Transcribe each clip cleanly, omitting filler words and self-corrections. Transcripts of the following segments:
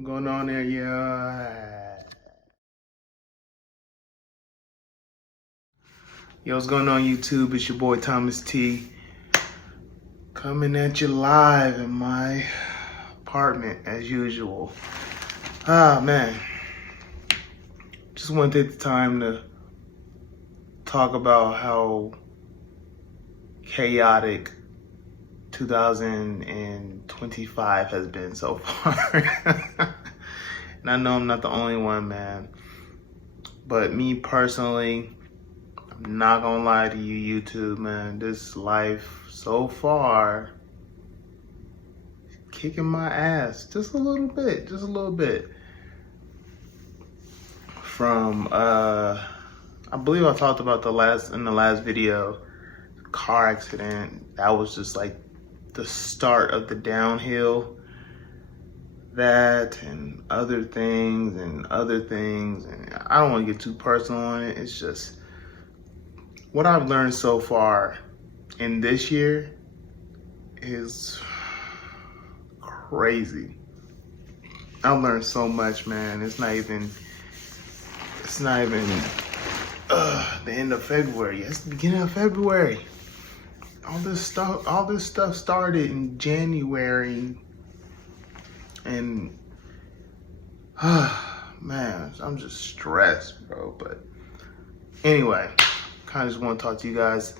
What's going on there, yeah? Yo, what's going on YouTube? It's your boy Thomas T. Coming at you live in my apartment as usual. Ah, man. Just want to take the time to talk about how chaotic 2025 has been so far. And I know I'm not the only one, man. But me personally, I'm not gonna lie to you, YouTube, man. This life so far kicking my ass just a little bit. From I believe I talked about in the last video, car accident. That was just like the start of the downhill. That and other things, and I don't want to get too personal on it. It's just what I've learned so far in this year is crazy. I've learned so much, man. It's not even the end of February. It's the beginning of February. All this stuff started in January, and man, I'm just stressed, bro. But anyway, kind of just want to talk to you guys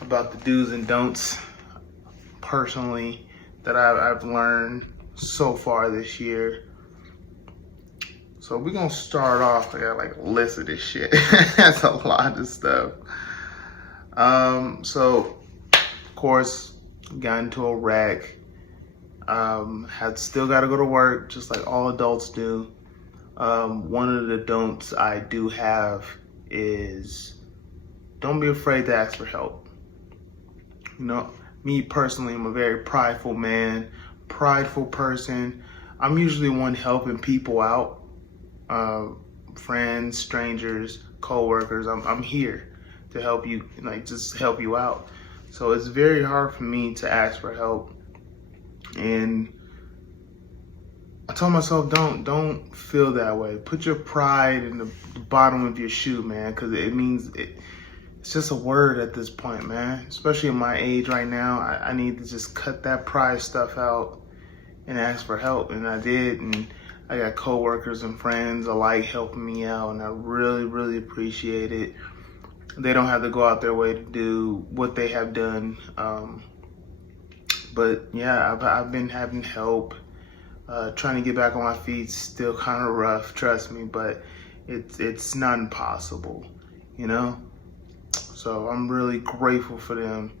about the do's and don'ts personally that I've learned so far this year. So we're gonna start off. I got like a list of this shit. That's a lot of stuff. So of course, got into a wreck. Had still got to go to work, just like all adults do. One of the don'ts I do have is don't be afraid to ask for help. You know, me personally, I'm a very prideful man, prideful person. I'm usually one helping people out. Friends, strangers, co-workers. I'm here to help you, like just help you out. So it's very hard for me to ask for help. And I told myself, don't feel that way. Put your pride in the bottom of your shoe, man, because it means it's just a word at this point, man. Especially at my age right now, I need to just cut that pride stuff out and ask for help. And I did, and I got coworkers and friends alike helping me out, and I really, really appreciate it. They don't have to go out their way to do what they have done. But yeah, I've been having help. Trying to get back on my feet, still kind of rough, trust me, but it's not impossible, you know? So I'm really grateful for them.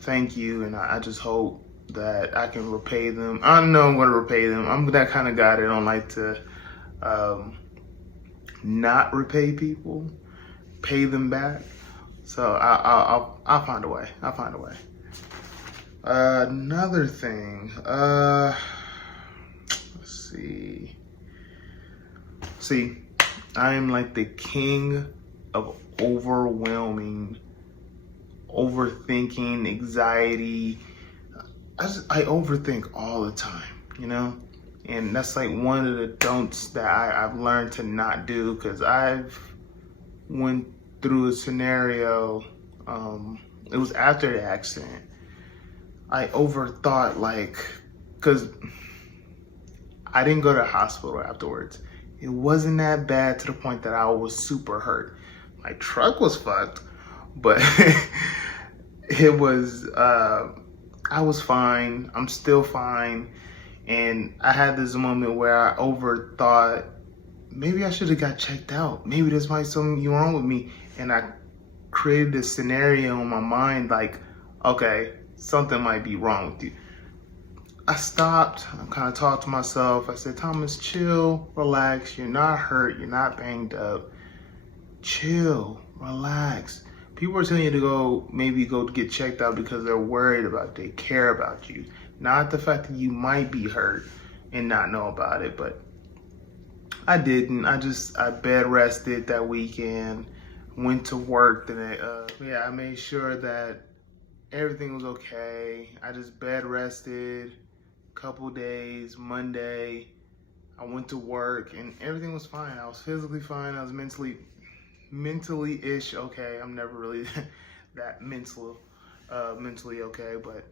Thank you, and I just hope that I can repay them. I know I'm gonna repay them. I'm that kind of guy that don't like to not repay people, pay them back. So I'll find a way. I'll find a way. Another thing, let's see, I am like the king of overthinking, anxiety. I overthink all the time, you know? And that's like one of the don'ts that I've learned to not do, because I've went through a scenario, it was after the accident. I overthought, like, because I didn't go to the hospital afterwards. It wasn't that bad to the point that I was super hurt. My truck was fucked, but it was, I was fine. I'm still fine. And I had this moment where I overthought, maybe I should have got checked out. Maybe there's might something wrong with me. And I created this scenario in my mind, like, okay, something might be wrong with you. I stopped, I kind of talked to myself. I said, Thomas, chill, relax. You're not hurt, you're not banged up. Chill, relax. People are telling you to maybe go get checked out because they're worried about you, they care about you. Not the fact that you might be hurt and not know about it, but I didn't. I bed rested that weekend, went to work today. I made sure that everything was okay. I just bed rested. Couple days, Monday, I went to work and everything was fine. I was physically fine. I was mentally-ish okay. I'm never really that mentally okay, but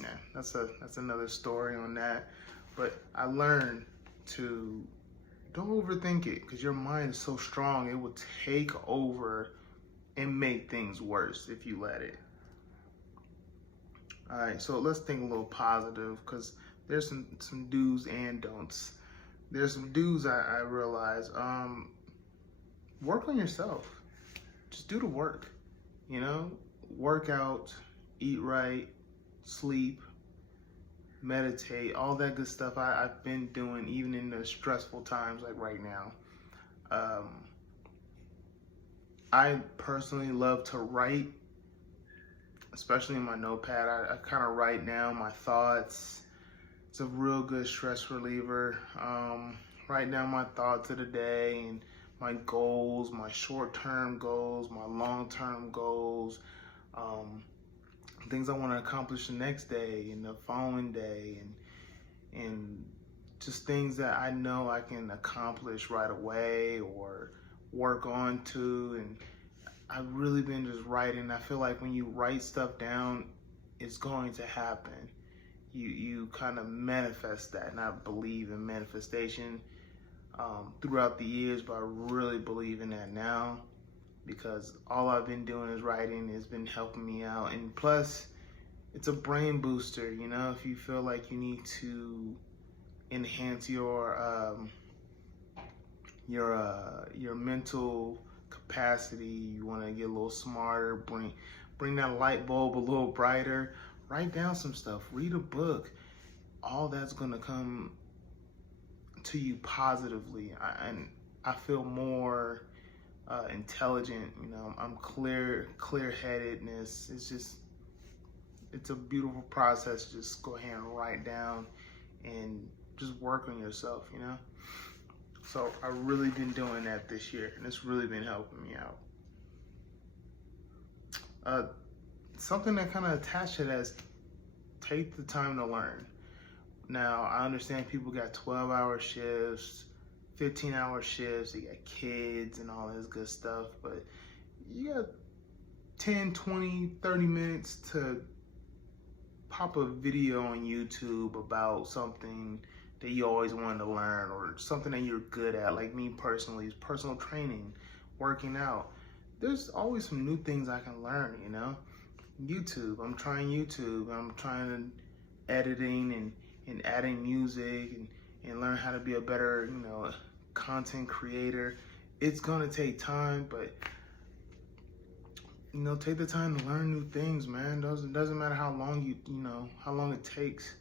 yeah, that's another story on that. But I learned to don't overthink it, because your mind is so strong, it will take over and make things worse if you let it. All right, so let's think a little positive, because there's some do's and don'ts. There's some do's I realize. Work on yourself. Just do the work. Work out, eat right, sleep, meditate, all that good stuff I've been doing even in the stressful times like right now. I personally love to write, especially in my notepad. I kind of write down my thoughts. It's a real good stress reliever. Write down my thoughts of the day and my goals, my short-term goals, my long-term goals, things I want to accomplish the next day and the following day, and just things that I know I can accomplish right away or work on to. And I've really been just writing. I feel like when you write stuff down, it's going to happen. You kind of manifest that, and I believe in manifestation throughout the years, but I really believe in that now, because all I've been doing is writing. It's been helping me out, and plus it's a brain booster. If you feel like you need to enhance your mental capacity, you want to get a little smarter, bring that light bulb a little brighter, write down some stuff, read a book. All that's going to come to you positively, and I feel more intelligent. I'm clear-headedness. It's a beautiful process. Just go ahead and write down and just work on yourself. So I've really been doing that this year, and it's really been helping me out. Something that kind of attached to that is take the time to learn. Now, I understand people got 12-hour shifts, 15-hour shifts, they got kids and all this good stuff, but you got 10, 20, 30 minutes to pop a video on YouTube about something that you always wanted to learn, or something that you're good at. Like me personally, is personal training, working out. There's always some new things I can learn, YouTube, I'm trying YouTube, I'm trying editing and adding music and learn how to be a better, content creator. It's gonna take time, but take the time to learn new things, man. Doesn't matter how long how long it takes.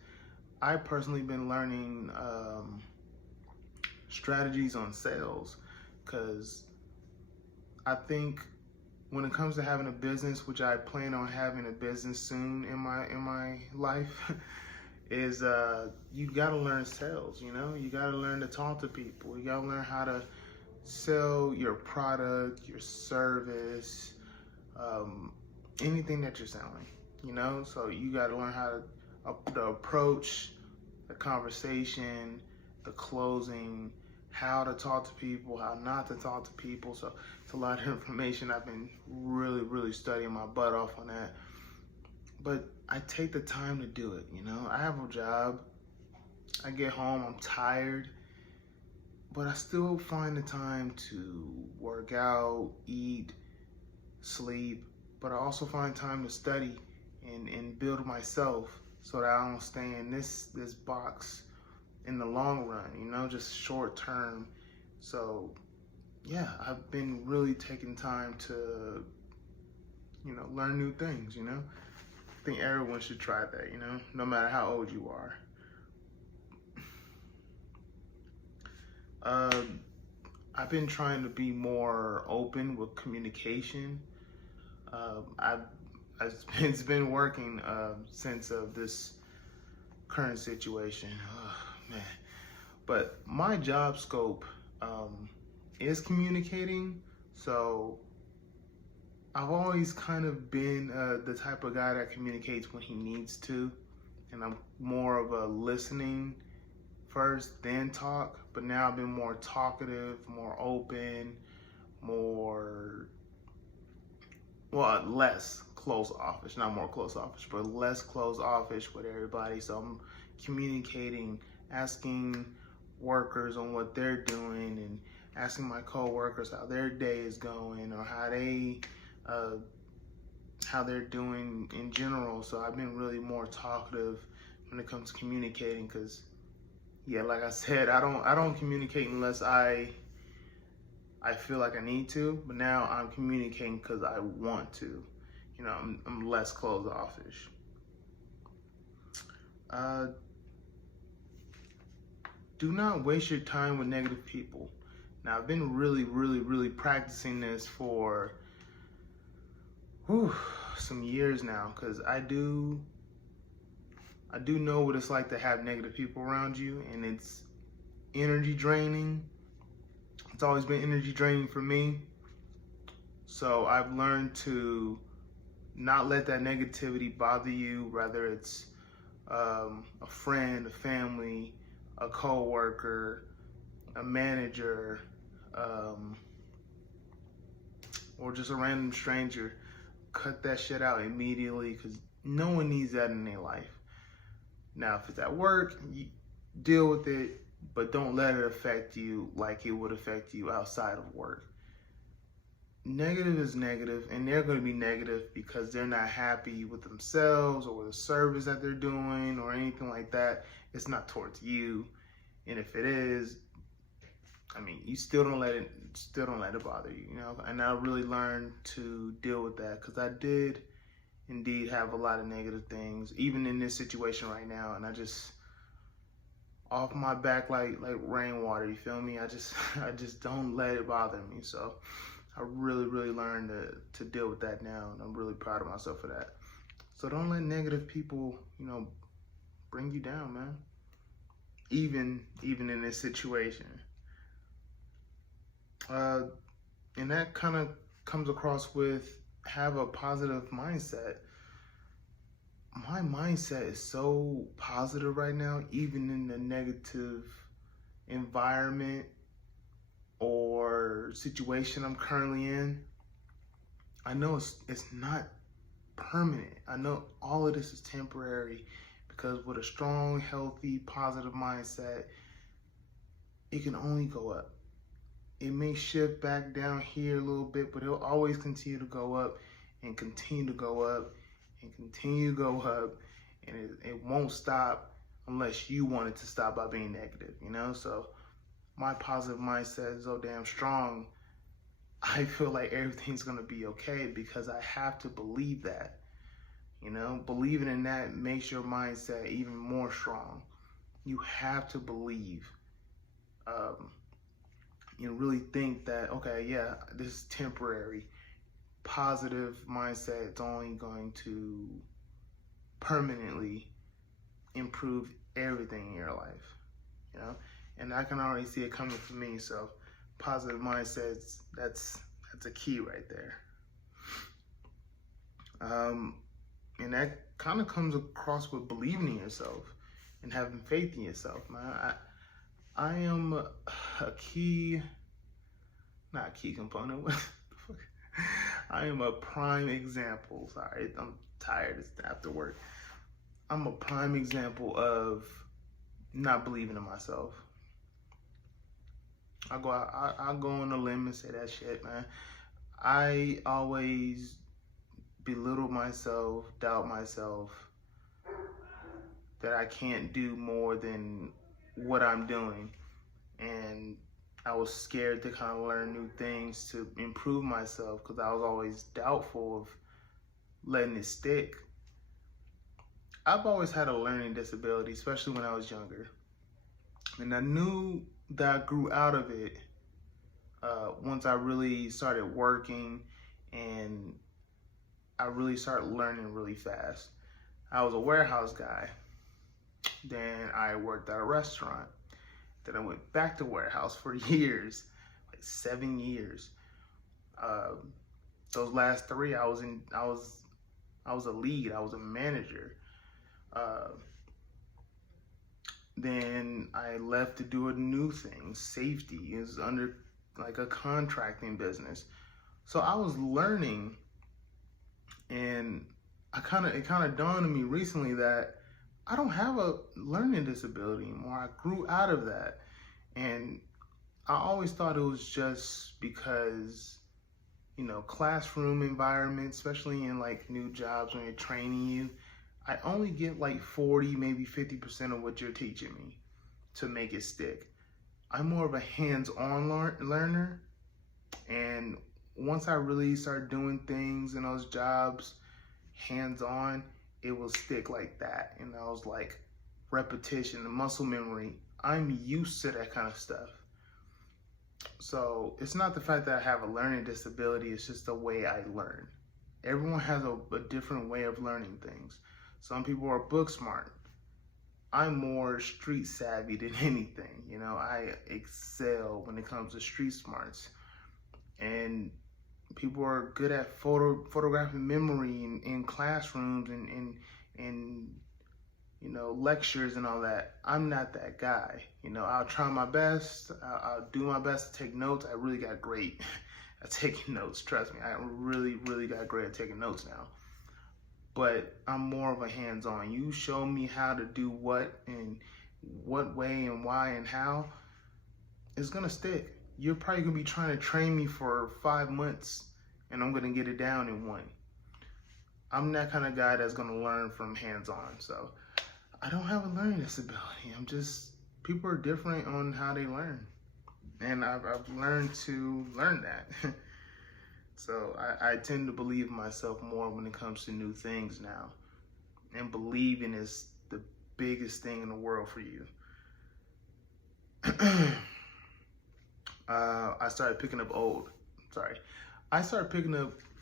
I personally been learning strategies on sales, because I think when it comes to having a business, which I plan on having a business soon in my life, is you gotta learn sales. You gotta learn to talk to people. You gotta learn how to sell your product, your service, anything that you're selling. So you gotta learn how to approach the conversation, the closing, how to talk to people, how not to talk to people. So it's a lot of information. I've been really studying my butt off on that. But I take the time to do it. I have a job. I get home, I'm tired, but I still find the time to work out, eat, sleep, but I also find time to study and build myself, so that I don't stay in this box in the long run, just short term. So yeah, I've been really taking time to, learn new things. I think everyone should try that, no matter how old you are. I've been trying to be more open with communication. It's been working since of this current situation. Oh, man. But my job scope is communicating, so I've always kind of been the type of guy that communicates when he needs to, and I'm more of a listening first, then talk, but now I've been more talkative, more open, more, well, less close office, not more close office, but less close office with everybody. So I'm communicating, asking workers on what they're doing, and asking my coworkers how their day is going, or how they're doing in general. So I've been really more talkative when it comes to communicating, because yeah, like I said, I don't communicate unless I feel like I need to, but now I'm communicating because I want to. You know, I'm less closed offish. Do not waste your time with negative people. Now, I've been really practicing this for some years now, because I do know what it's like to have negative people around you, and it's energy draining. It's always been energy draining for me. So I've learned to not let that negativity bother you, whether it's a friend, a family, a coworker, a manager, or just a random stranger. Cut that shit out immediately, because no one needs that in their life. Now, if it's at work, you deal with it, but don't let it affect you like it would affect you outside of work. Negative is negative, and they're going to be negative because they're not happy with themselves or with the service that they're doing or anything like that. It's not towards you. And if it is, I mean, you still don't let it bother you, you know? And I really learned to deal with that, because I did indeed have a lot of negative things, even in this situation right now. And I just, off my back like rainwater, you feel me? I just don't let it bother me. So I really learned to deal with that now, and I'm really proud of myself for that. So don't let negative people, you know, bring you down, man. Even in this situation. And that kind of comes across with have a positive mindset. My mindset is so positive right now, even in the negative environment or situation I'm currently in. I know it's not permanent. I know all of this is temporary, because with a strong, healthy, positive mindset, it can only go up. It may shift back down here a little bit, but it'll always continue to go up and continue to go up and continue to go up. And it won't stop unless you want it to stop by being negative, you know? So my positive mindset is so damn strong. I feel like everything's gonna be okay, because I have to believe that, you know? Believing in that makes your mindset even more strong. You have to believe. You really think that, okay, yeah, this is temporary. Positive mindset, it's only going to permanently improve everything in your life, you know? And I can already see it coming for me. So positive mindsets, that's a key right there. And that kind of comes across with believing in yourself and having faith in yourself, man. I am a key, not a key component. I am a prime example. Sorry, I'm tired. It's after work. I'm a prime example of not believing in myself. I'll go on a limb and say that shit, man. I always belittle myself, doubt myself, that I can't do more than what I'm doing. And I was scared to kind of learn new things to improve myself, because I was always doubtful of letting it stick. I've always had a learning disability, especially when I was younger. And I knew that I grew out of it once I really started working, and I really started learning really fast. I was a warehouse guy. Then I worked at a restaurant. Then I went back to warehouse for years, like 7 years. Those last 3, I was a lead. I was a manager. Then I left to do a new thing. Safety is under like a contracting business. So I was learning, and it kind of dawned on me recently that I don't have a learning disability anymore. I grew out of that. And I always thought it was just because, classroom environment, especially in like new jobs when you're training you, I only get like 40, maybe 50% of what you're teaching me to make it stick. I'm more of a hands-on learner. And once I really start doing things in those jobs, hands-on, it will stick like that. And I was like, repetition, the muscle memory, I'm used to that kind of stuff. So it's not the fact that I have a learning disability, it's just the way I learn. Everyone has a different way of learning things. Some people are book smart. I'm more street savvy than anything. I excel when it comes to street smarts. And people are good at photographic memory in classrooms and lectures and all that. I'm not that guy. I'll try my best. I'll do my best to take notes. I really got great at taking notes. Trust me, I really, really got great at taking notes now. But I'm more of a hands-on. You show me how to do what and what way and why and how, it's gonna stick. You're probably gonna be trying to train me for 5 months and I'm gonna get it down in 1. I'm that kind of guy that's gonna learn from hands-on. So I don't have a learning disability. People are different on how they learn. And I've learned to learn that. So I tend to believe in myself more when it comes to new things now. And believing is the biggest thing in the world for you. I started picking up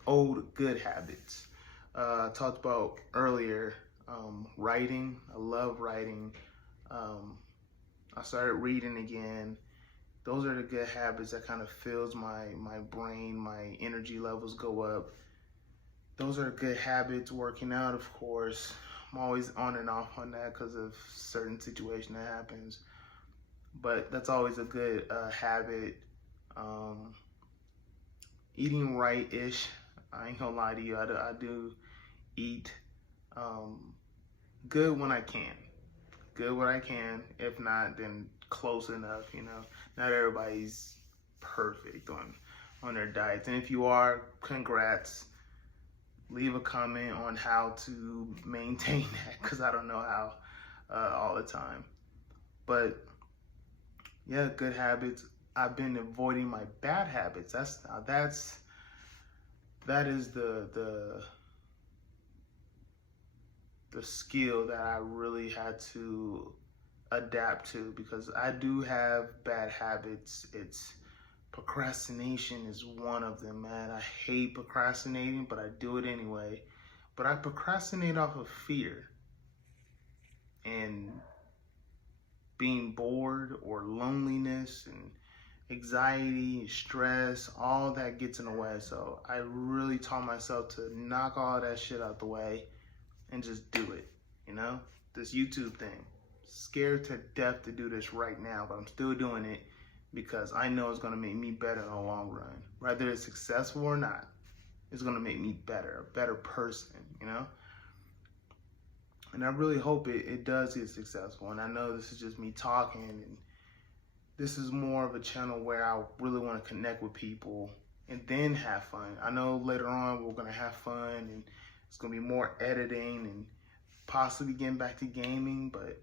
old good habits. I talked about earlier, writing. I love writing. I started reading again. Those are the good habits that kind of fills my brain, my energy levels go up. Those are good habits. Working out, of course. I'm always on and off on that because of certain situation that happens. But that's always a good habit. Eating right-ish. I ain't gonna lie to you. I do eat good when I can. Good when I can. If not, then close enough. Not everybody's perfect on their diets. And if you are, congrats. Leave a comment on how to maintain that, because I don't know how all the time. But yeah, good habits. I've been avoiding my bad habits. That is the skill that I really had to adapt to, because I do have bad habits. Procrastination is one of them, man. I hate procrastinating, but I do it anyway. But I procrastinate off of fear and being bored or loneliness and anxiety, stress, all that gets in the way. So I really taught myself to knock all that shit out the way and just do it. This YouTube thing. Scared to death to do this right now, but I'm still doing it because I know it's gonna make me better in the long run. Whether it's successful or not, it's gonna make me better, a better person, And I really hope it does get successful. And I know this is just me talking, and this is more of a channel where I really want to connect with people and then have fun. I know later on we're gonna have fun and it's gonna be more editing and possibly getting back to gaming, but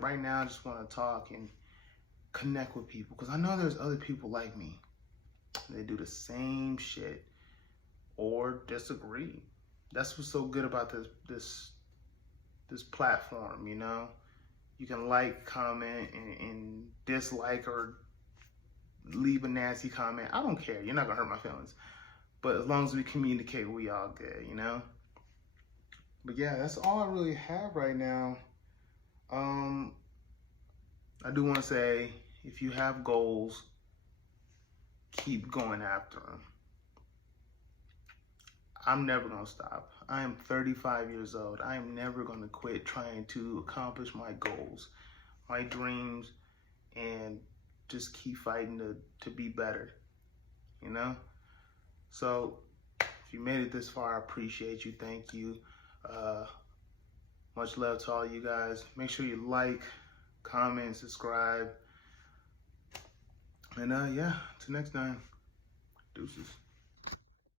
right now I just want to talk and connect with people, because I know there's other people like me. They do the same shit or disagree. That's what's so good about this platform, You can like, comment, and dislike or leave a nasty comment. I don't care. You're not gonna hurt my feelings. But as long as we communicate, we all good, But yeah, that's all I really have right now. I do want to say, if you have goals, keep going after them. I'm never going to stop. I am 35 years old. I am never going to quit trying to accomplish my goals. my dreams and just keep fighting to be better, you know? So if you made it this far, I appreciate you. Thank you. Much love to all you guys. Make sure you like, comment, subscribe. And yeah, till next time. Deuces.